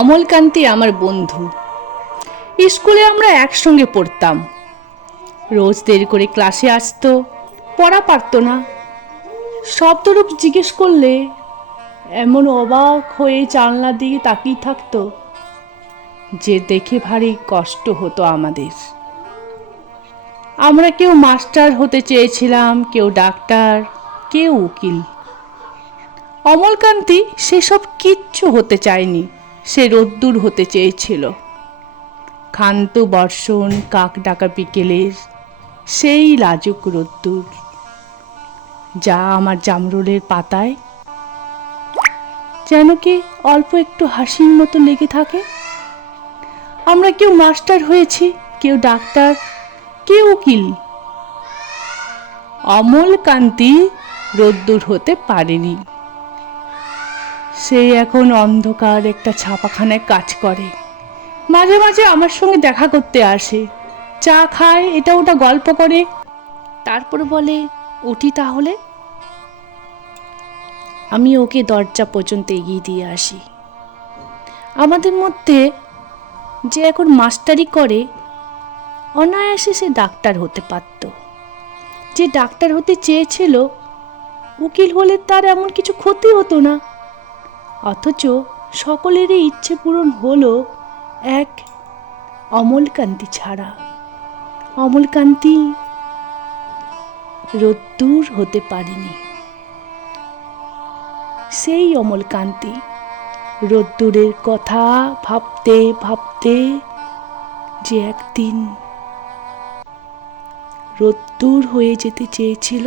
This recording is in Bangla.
অমলকান্তি আমার বন্ধু। স্কুলে আমরা একসঙ্গে পড়তাম। রোজ দেরি করে ক্লাসে আসতো, পড়া পারতো না। শব্দরূপ জিজ্ঞেস করলে এমন অবাক হয়ে জানলার দিকে তাকিয়ে থাকতো যে দেখে ভারী কষ্ট হতো আমাদের। আমরা কেউ মাস্টার হতে চেয়েছিলাম, কেউ ডাক্তার, কেউ উকিল। অমলকান্তি সেসব কিচ্ছু হতে চায়নি। সে রোদ্দুর হতে চেয়েছিল। ক্ষান্ত বর্ষণ, কাক ডাকা বিকেলের সেই লাজুক রোদ্দুর, যা আমার জামরুলের পাতায় যেন কি অল্প একটু হাসির মতো লেগে থাকে। আমরা কেউ মাস্টার হয়েছি, কেউ ডাক্তার, কেউ উকিল। অমলকান্তি রোদ্দুর হতে পারেনি। সে এখন অন্ধকার একটা ছাপাখানায় কাজ করে। মাঝে মাঝে আমার সঙ্গে দেখা করতে আসে, চা খায়, এটা ওটা গল্প করে, তারপর বলে, উঠি তাহলে। আমি ওকে দরজা পর্যন্ত এগিয়ে দিয়ে আসি। আমাদের মধ্যে যে এখন মাস্টারি করে, অনায়াসে সে ডাক্তার হতে পারত। যে ডাক্তার হতে চেয়েছিল, উকিল হলে তার এমন কিছু ক্ষতি হতো না। অথচ সকলেরই ইচ্ছে পূরণ হলো এক অমলকান্তি ছাড়া। অমলকান্তি রোদ্দুর হতে পারেনি। সেই অমলকান্তি রোদ্দুরের কথা ভাবতে ভাবতে যে একদিন রোদ্দুর হয়ে যেতে চেয়েছিল,